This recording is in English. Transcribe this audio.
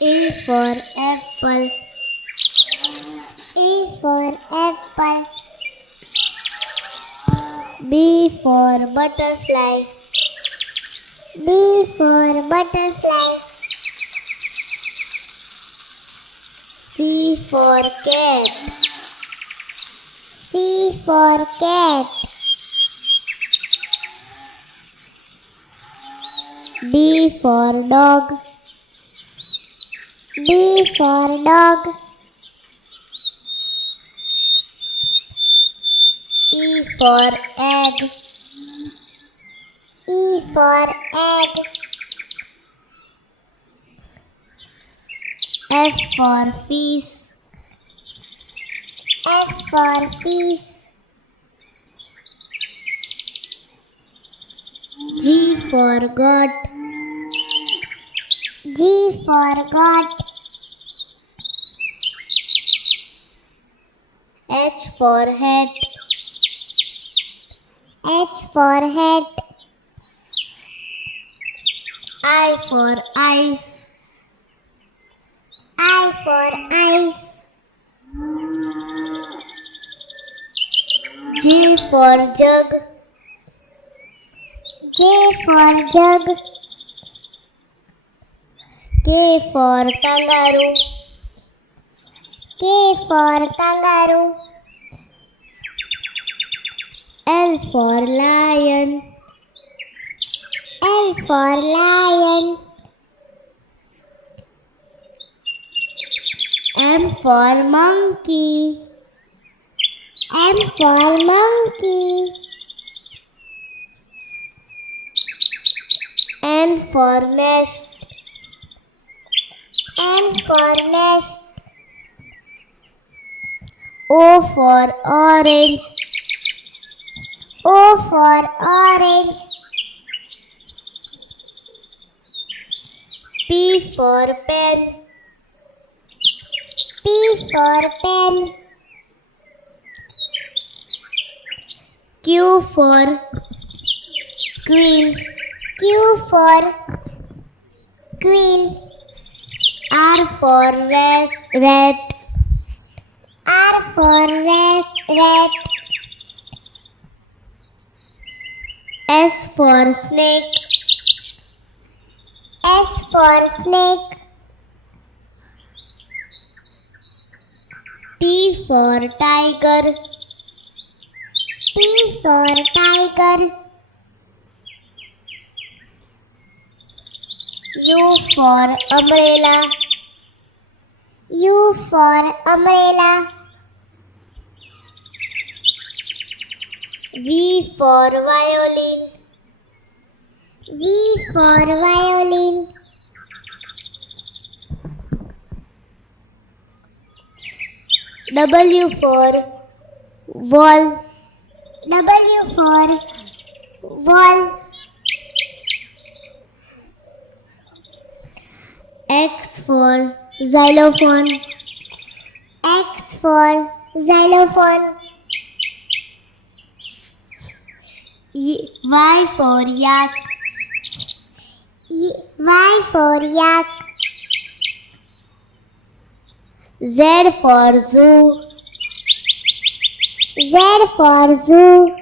A for apple. A for apple. B for butterfly. B for butterfly. C for cat. C for cat. D for dog. D for dog. E for egg. E for egg. F for fish. F for fish. G for goat. G for goat. H for hat. H for hat. I for eyes. I for eyes. J for jug. J for jug. K for kangaroo. K for kangaroo. L for lion. L for lion. M for monkey. M for monkey. N for nest. N for nest. O for orange. O for orange. P for pen. P for pen. Q for queen. Q for queen. R for rat. R for rat. S for snake. S for snake. T for tiger. T for tiger. U for umbrella. U for umbrella. V for violin. V for violin. W for wall. W for wall. X for xylophone. X for xylophone. Y for yak. Y for yak. Z for zoo. Z for zoo.